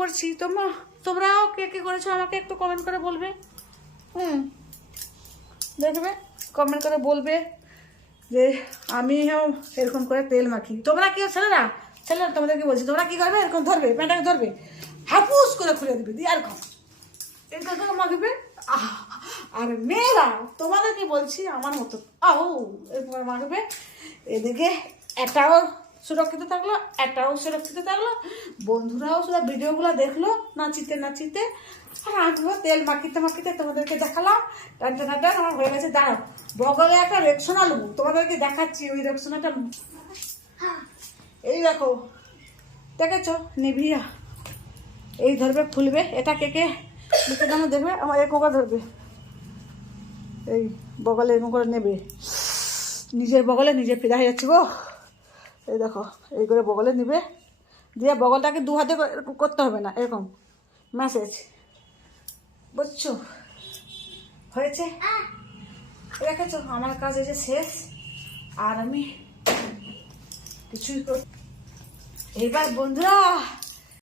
করছি। তোমরাও কে কে করেছো আমাকে একটু কমেন্ট করে বলবে। দেখবে কমেন্ট করে বলবে যে আমিও এরকম করে তেল মাখি। তোমরা কি ছেলেরা তোমাদেরকে বলছি, তোমরা কি করবে? এরকম ধরবে, প্যান্টাকে ধরবে, হাপুস করে খুলে দেবে, দিয়ে আর এরকম মাখবে। আর মেয়েরা তোমাদেরকে বলছি আমার মতো এরকম মাখবে। এদিকে একটাও সুরক্ষিত থাকলো, একটাও সুরক্ষিত থাকলো, বন্ধুরাও শুধু ভিডিওগুলো দেখলো নাচিতে নাচিতে। আর আঁকবো তেল মাখিতে মাখিতে তোমাদেরকে দেখালাম। টানটা আমার হয়ে গেছে। দাঁড়াও, বগলে একটা রেক্সোনা নেবো, তোমাদেরকে দেখাচ্ছি। ওই রেক্সোনাটা এই দেখো, দেখেছো? নিভিয়া এই ধরবে, খুলবে। এটা কে কে নিচে দামে দেখবে, আমার এরকম করে ধরবে, এই বগলে এরকম করে নেবে, নিজের বগলে নিজে ফিদা হয়ে যাচ্ছে গো। এই দেখো, এই করে বগলে নিবে, দিয়ে বগলটাকে দু হাতে করতে হবে না, এরকম ম্যাসেজ, বুঝছো? হয়েছে? দেখেছো আমার কাজ এই যে শেষ। আর আমি কিছুই কর। এবার বন্ধুরা